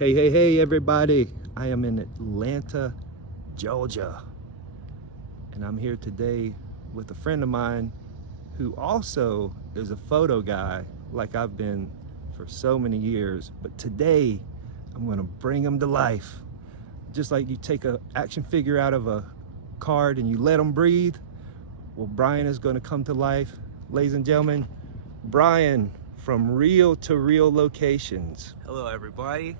Hey, everybody. I am in Atlanta, Georgia. And I'm here today with a friend of mine who also is a photo guy like I've been for so many years. But today, I'm gonna bring him to life. Just like you take an action figure out of a card and you let him breathe, well, Brian is gonna come to life. Ladies and gentlemen, Brian from Real to Real Locations. Hello, everybody.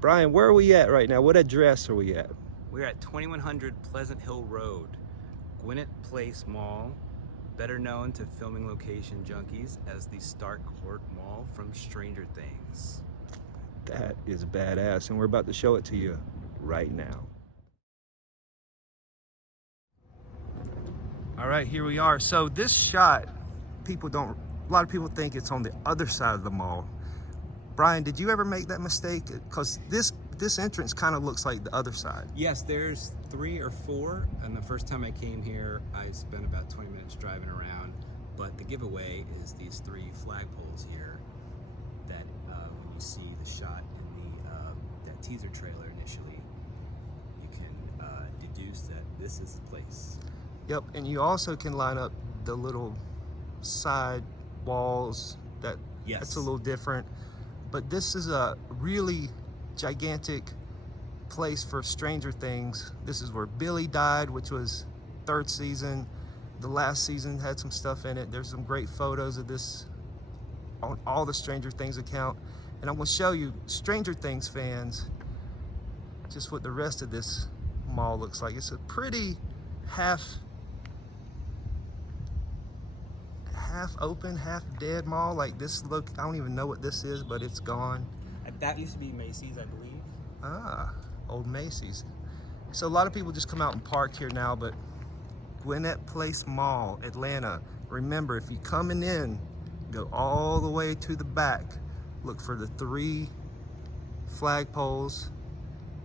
Brian, where are we at right now? What address are we at? We're at 2100 Pleasant Hill Road, Gwinnett Place Mall, better known to filming location junkies as the Starkcourt Mall from Stranger Things. That is badass, and we're about to show it to you right now. All right, here we are. So this shot, a lot of people think it's on the other side of the mall. Brian, did you ever make that mistake? Because this entrance kind of looks like the other side. Yes, there's 3 or 4, and the first time I came here, I spent about 20 minutes driving around, but the giveaway is these 3 flagpoles here that when you see the shot in that teaser trailer initially, you can deduce that this is the place. Yep, and you also can line up the little side walls. That's a little different. But this is a really gigantic place for Stranger Things. This is where Billy died, which was 3rd season. The last season had some stuff in it. There's some great photos of this on all the Stranger Things account. And I'm gonna show you, Stranger Things fans, just what the rest of this mall looks like. It's a pretty half open, half dead mall. Like this look, I don't even know what this is, but it's gone. That used to be Macy's, I believe. Ah, old Macy's. So a lot of people just come out and park here now, but Gwinnett Place Mall, Atlanta. Remember, if you're coming in, go all the way to the back, look for the 3 flagpoles,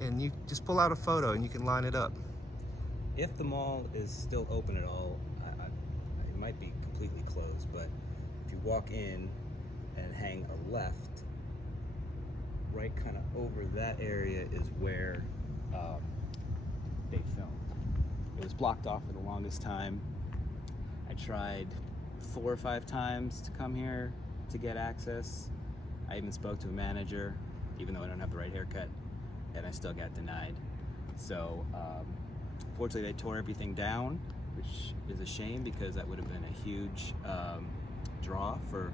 and you just pull out a photo and you can line it up. If the mall is still open at all, it might be completely closed, but if you walk in and hang a left, right kind of over that area is where they filmed. It was blocked off for the longest time. I tried 4 or 5 times to come here to get access. I even spoke to a manager, even though I don't have the right haircut, and I still got denied. So fortunately they tore everything down, which is a shame because that would have been a huge draw for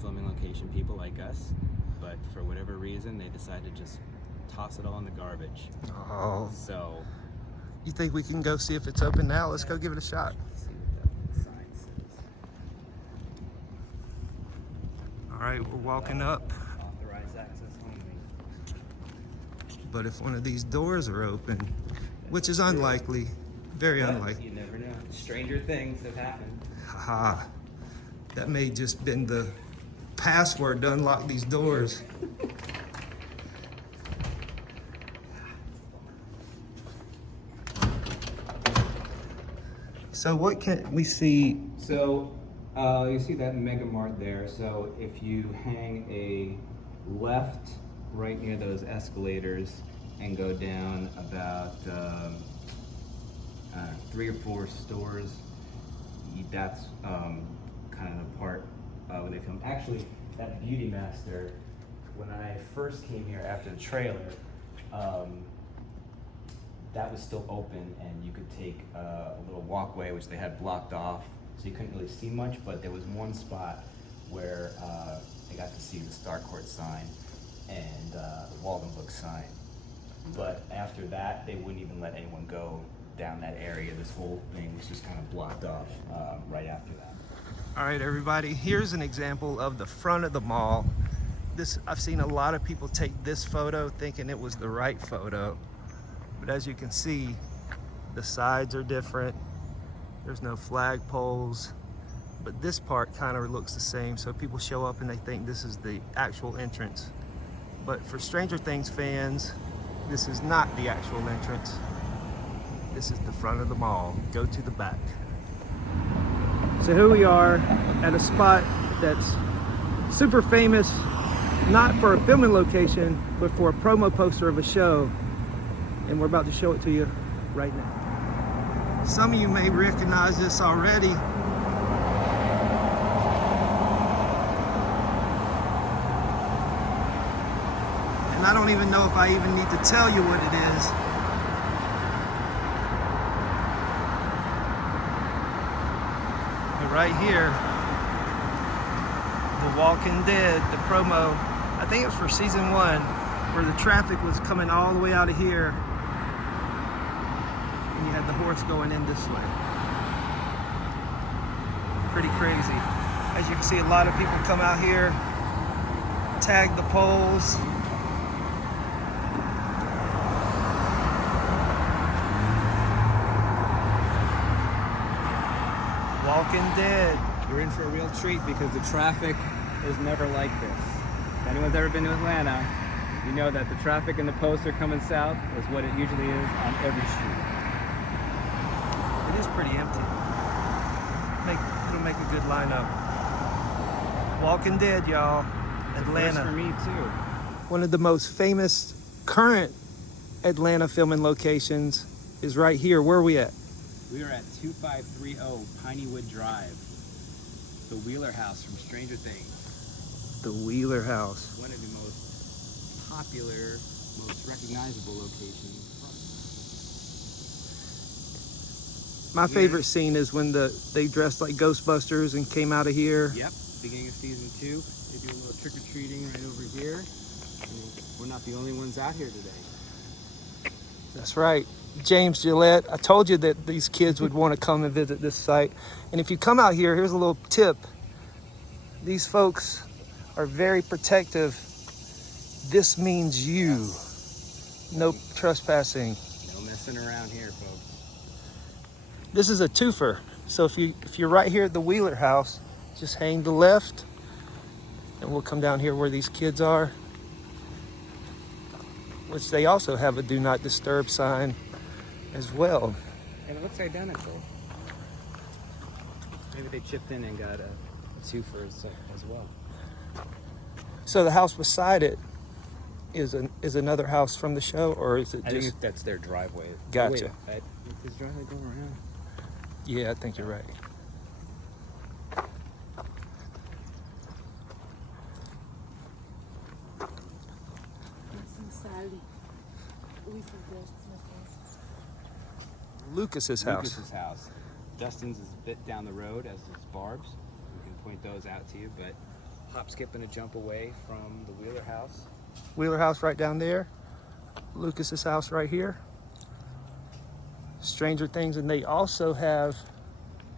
filming location people like us. But for whatever reason, they decided to just toss it all in the garbage. Oh. So. You think we can go see if it's open now? Let's go give it a shot. Let's see what the sign says. All right, we're walking up. Authorized access only. But if one of these doors are open, which is unlikely, very unlikely. You never know. Stranger things have happened. Haha. That may just been the password to unlock these doors. So what can we see? So you see that Mega Mart there. So if you hang a left right near those escalators and go down about 3 or 4 stores, that's kind of the part where they filmed. Actually, that Beauty Master, when I first came here after the trailer, that was still open, and you could take a little walkway, which they had blocked off, so you couldn't really see much, but there was one spot where I got to see the Starkcourt sign and the Walden Book sign. But after that, they wouldn't even let anyone go down that area. This whole thing was just kind of blocked off right after that. All right, everybody, here's an example of the front of the mall. I've seen a lot of people take this photo thinking it was the right photo. But as you can see, the sides are different. There's no flagpoles, but this part kind of looks the same. So people show up and they think this is the actual entrance. But for Stranger Things fans, this is not the actual entrance. This is the front of the mall. Go to the back. So here we are at a spot that's super famous not for a filming location, but for a promo poster of a show. And we're about to show it to you right now. Some of you may recognize this already. And I don't even know if I even need to tell you what it is. But right here, The Walking Dead, the promo, I think it was for season 1, where the traffic was coming all the way out of here. And you had the horse going in this way. Pretty crazy. As you can see, a lot of people come out here, tag the poles. Walking Dead. You're in for a real treat because the traffic is never like this. If anyone's ever been to Atlanta, you know that the traffic in the poster coming south is what it usually is on every street. It is pretty empty. It'll make a good lineup. Walking Dead, y'all. Atlanta. For me too. One of the most famous current Atlanta filming locations is right here. Where are we at? We are at 2530 Pineywood Drive, the Wheeler House from Stranger Things. The Wheeler House. One of the most popular, most recognizable locations. My favorite scene is when they dressed like Ghostbusters and came out of here. Yep, beginning of season 2. They do a little trick-or-treating right over here. And we're not the only ones out here today. That's right. James Gillette, I told you that these kids would want to come and visit this site. And if you come out here, here's a little tip. These folks are very protective. This means you. Yes. No trespassing. No messing around here, folks. This is a twofer. So if you're right here at the Wheeler House, just hang to the left and we'll come down here where these kids are, which they also have a do not disturb sign as well. And it looks identical. Maybe they chipped in and got a twofer as well. So the house beside it is another house from the show, or is it I just? think that's their driveway. Gotcha. Oh, wait, is driveway going around? Yeah, I think you're right. Lucas's house. Lucas's house. Justin's is a bit down the road, as is Barb's. We can point those out to you, but hop, skip, and a jump away from the Wheeler House. Wheeler House right down there. Lucas's house right here. Stranger Things, and they also have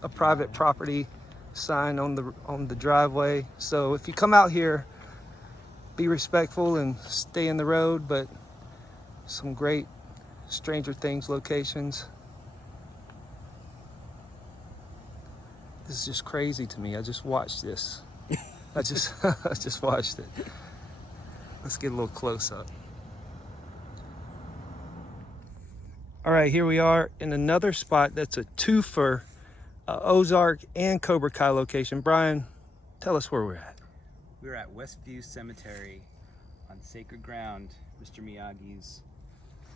a private property sign on the driveway. So if you come out here, be respectful and stay in the road, but some great Stranger Things locations. This is just crazy to me. I just watched this. I just watched it. Let's get a little close up. All right, here we are in another spot that's a twofer, Ozark and Cobra Kai location. Brian, tell us where we're at. We're at Westview Cemetery on sacred ground, Mr. Miyagi's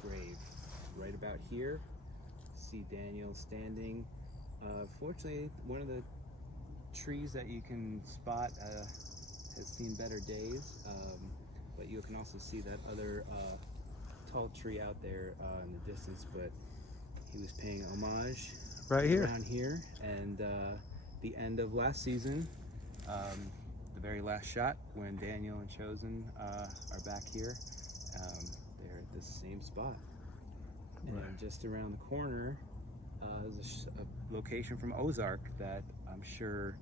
grave. Right about here, see Daniel standing. Fortunately, one of the trees that you can spot has seen better days, but you can also see that other tall tree out there in the distance, but he was paying homage right here around here. And the end of last season, the very last shot when Daniel and Chosen are back here, they're at the same spot. And just around the corner is a location from Ozark that I'm sure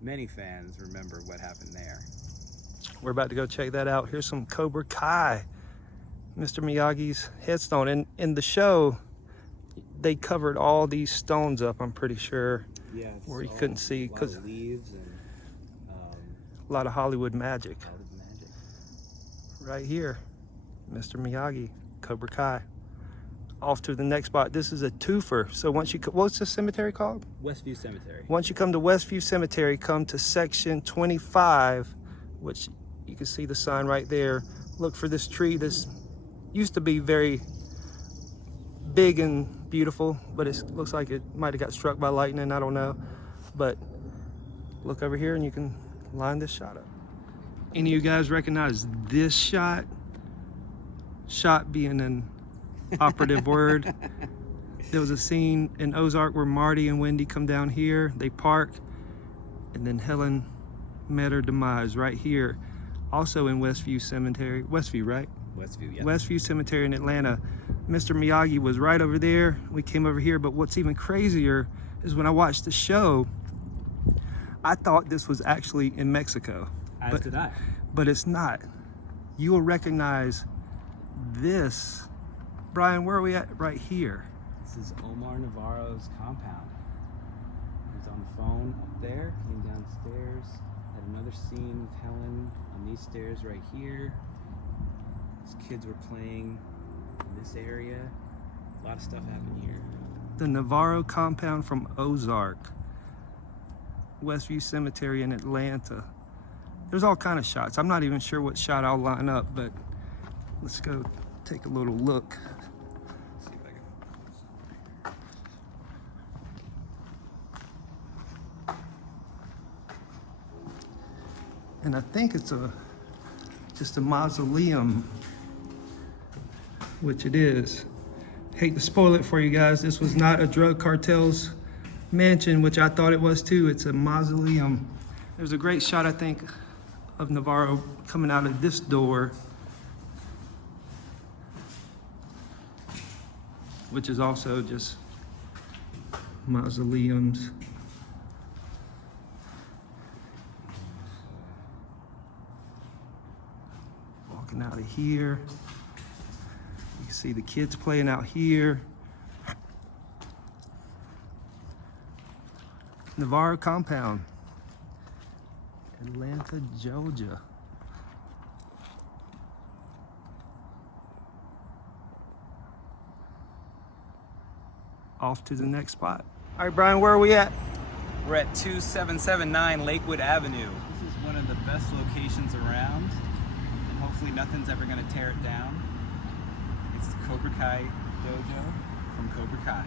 many fans remember what happened there. We're about to go check that out. Here's some Cobra Kai, Mr. Miyagi's headstone. And in the show, they covered all these stones up, I'm pretty sure, where you couldn't see, because leaves and a lot of Hollywood magic. Right here, Mr. Miyagi, Cobra Kai. Off to the next spot. This is a twofer. So once you, what's the cemetery called? Westview Cemetery. Once you come to Westview Cemetery, come to section 25, which You can see the sign right there. Look for this tree. This used to be very big and beautiful, but it looks like it might have got struck by lightning. I don't know. But look over here and you can line this shot up. Any of you guys recognize this shot? Shot being an operative word. There was a scene in Ozark where Marty and Wendy come down here, they park, and then Helen met her demise right here. Also in Westview Cemetery. Westview, right? Westview, yeah. Westview Cemetery in Atlanta. Mr. Miyagi was right over there. We came over here, but what's even crazier is when I watched the show, I thought this was actually in Mexico. As did I. But it's not. You will recognize this. Brian, where are we at right here? This is Omar Navarro's compound. He's on the phone up there, came downstairs, had another scene with Helen on these stairs right here. His kids were playing in this area. A lot of stuff happened here. The Navarro compound from Ozark. Westview Cemetery in Atlanta. There's all kind of shots. I'm not even sure what shot I'll line up, but let's go take a little look. See if I can. And I think it's just a mausoleum, which it is. Hate to spoil it for you guys. This was not a drug cartel's mansion, which I thought it was too. It's a mausoleum. There's a great shot, I think, of Navarro coming out of this door, which is also just mausoleums. Walking out of here. You can see the kids playing out here. Navarro compound, Atlanta, Georgia. Off to the next spot. All right, Brian, where are we at? We're at 2779 Lakewood Avenue. This is one of the best locations around, and hopefully nothing's ever going to tear it down. It's the Cobra Kai dojo from Cobra Kai.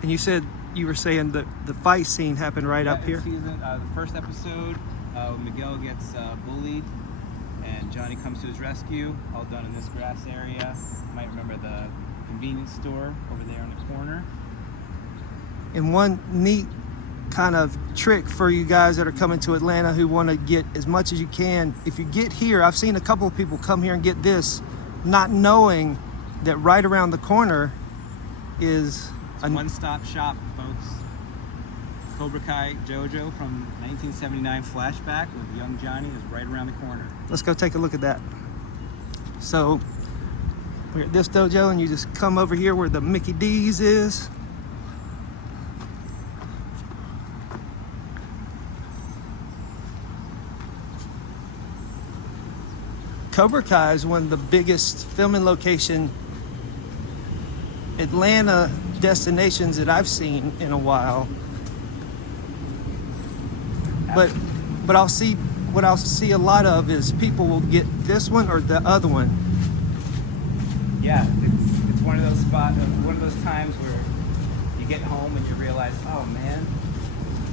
And you said, you were saying that the fight scene happened right up here? The first episode, Miguel gets bullied, and Johnny comes to his rescue, all done in this grass area. You might remember the convenience store over there on the corner. And one neat kind of trick for you guys that are coming to Atlanta who want to get as much as you can. If you get here, I've seen a couple of people come here and get this, not knowing that right around the corner is a one-stop shop, folks. Cobra Kai dojo from 1979 flashback with young Johnny is right around the corner. Let's go take a look at that. So we're at this dojo and you just come over here where the Mickey D's is. Cobra Kai is one of the biggest filming location Atlanta destinations that I've seen in a while. But I'll see what I'll see a lot of is people will get this one or the other one. Yeah, it's one of those spots, one of those times where you get home and you realize, oh man,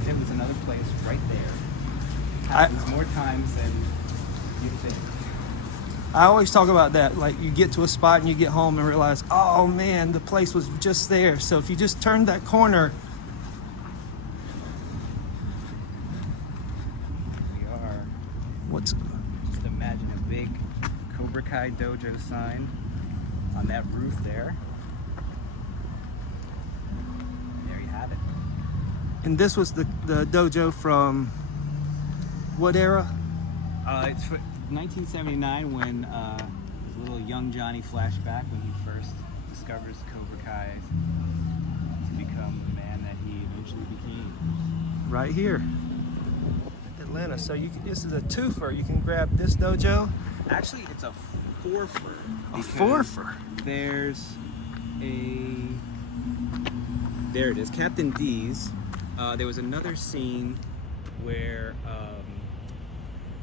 there was another place right there. Happens more times than you think. I always talk about that, like you get to a spot and you get home and realize, oh man, the place was just there. So if you just turn that corner, just imagine a big Cobra Kai dojo sign on that roof there. And there you have it. And this was the dojo from what era? It's 1979 when little young Johnny flashback when he first discovers Cobra Kai to become the man that he eventually became. Right here. Atlanta. So this is a twofer. You can grab this dojo. Actually, it's a fourfer. A fourfer. There it is, Captain D's. There was another scene where I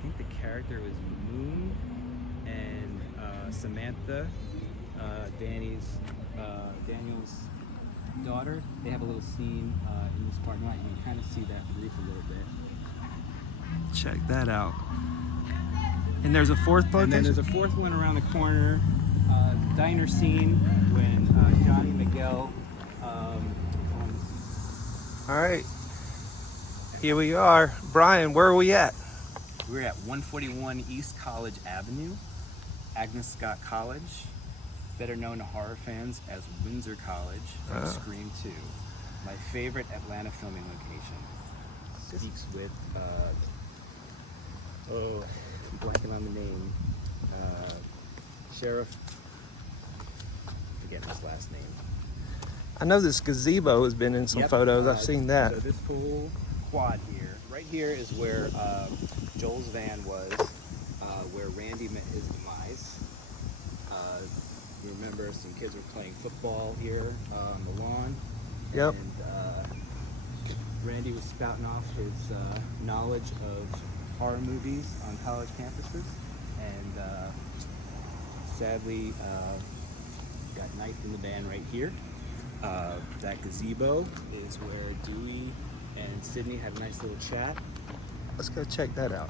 think the character character was Moon and Samantha, Daniel's daughter. They have a little scene in this parking lot. You can kind of see that roof a little bit. Check that out. And there's a fourth location? And then there's a fourth one around the corner. Diner scene when Johnny Miguel All right. Here we are. Brian, where are we at? We're at 141 East College Avenue, Agnes Scott College, better known to horror fans as Windsor College from Scream 2. My favorite Atlanta filming location. Speaks with, I'm blanking on the name, Sheriff, forget his last name. I know this gazebo has been in some photos. I've seen that. So this cool quad here, right here is where Joel's van was, where Randy met his demise. You remember some kids were playing football here on the lawn. Yep. And Randy was spouting off his knowledge of horror movies on college campuses, and sadly got knifed in the van right here. That gazebo is where Dewey and Sydney had a nice little chat. Let's go check that out.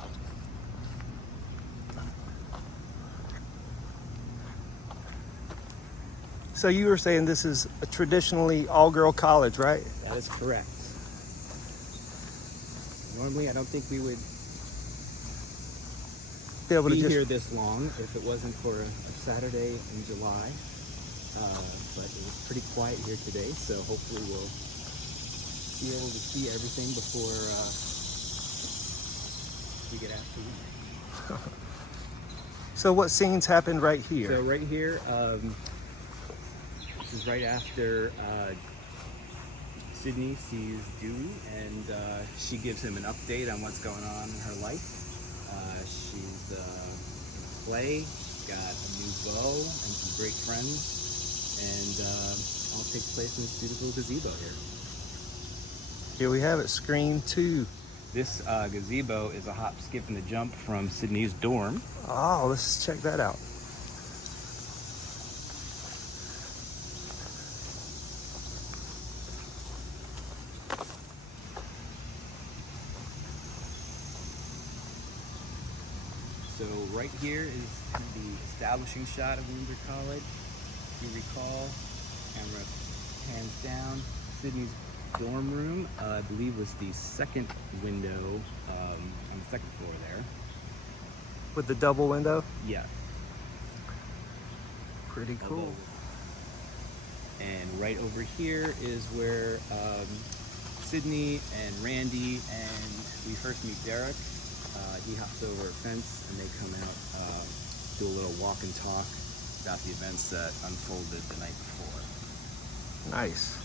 So you were saying this is a traditionally all-girl college, right? That is correct. Normally, I don't think we would Be able to be just here this long if it wasn't for a Saturday in July. But it was pretty quiet here today, so hopefully we'll be able to see everything before we get asked to leave. So what scenes happened right here? So right here, this is right after Sydney sees Dewey, and she gives him an update on what's going on in her life. She's in a play, she's got a new beau and some great friends, and all takes place in this beautiful gazebo here. Here we have it, Scream 2. This gazebo is a hop, skip, and a jump from Sydney's dorm. Oh, let's check that out. So right here is the establishing shot of Windsor College. If you recall, camera pans down. Sydney's dorm room, I believe, was the second window on the second floor there. With the double window? Yeah. Pretty cool. And right over here is where Sydney and Randy, and we first meet Derek. He hops over a fence and they come out, do a little walk and talk about the events that unfolded the night before. Nice.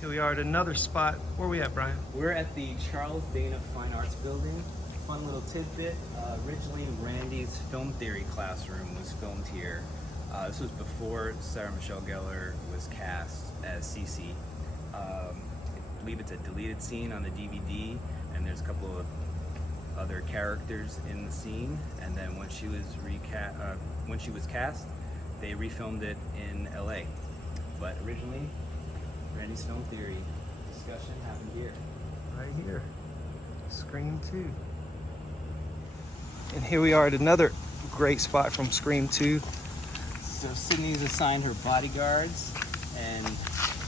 Here we are at another spot. Where are we at, Brian? We're at the Charles Dana Fine Arts Building. Fun little tidbit. Originally, Randy's film theory classroom was filmed here. This was before Sarah Michelle Gellar was cast as Cece. I believe it's a deleted scene on the DVD, and there's a couple of other characters in the scene. And then when she was cast, they refilmed it in LA. But originally, Randy's film theory discussion happened here. Right here. Scream 2. And here we are at another great spot from Scream 2. So Sydney's assigned her bodyguards, and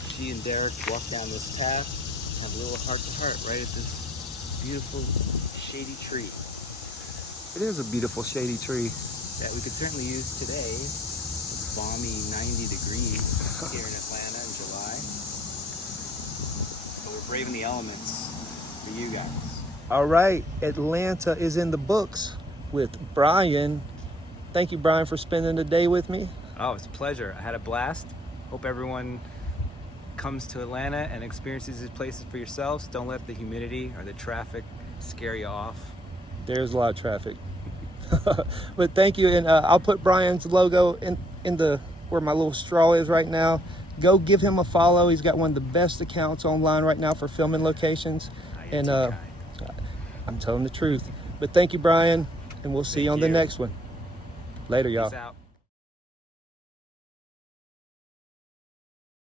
she and Derek walk down this path, have a little heart-to-heart right at this beautiful shady tree. It is a beautiful shady tree. That we could certainly use today. It's balmy 90 degrees here in Atlanta in July. But we're braving the elements for you guys. All right, Atlanta is in the books with Brian. Thank you, Brian, for spending the day with me. Oh, it's a pleasure. I had a blast. Hope everyone comes to Atlanta and experiences these places for yourselves. Don't let the humidity or the traffic scare you off. There's a lot of traffic. But thank you, and I'll put Brian's logo in the where my little straw is right now. Go give him a follow. He's got one of the best accounts online right now for filming locations. And I'm telling the truth. But thank you, Brian, and we'll see you on the next one. Later, y'all. Peace out.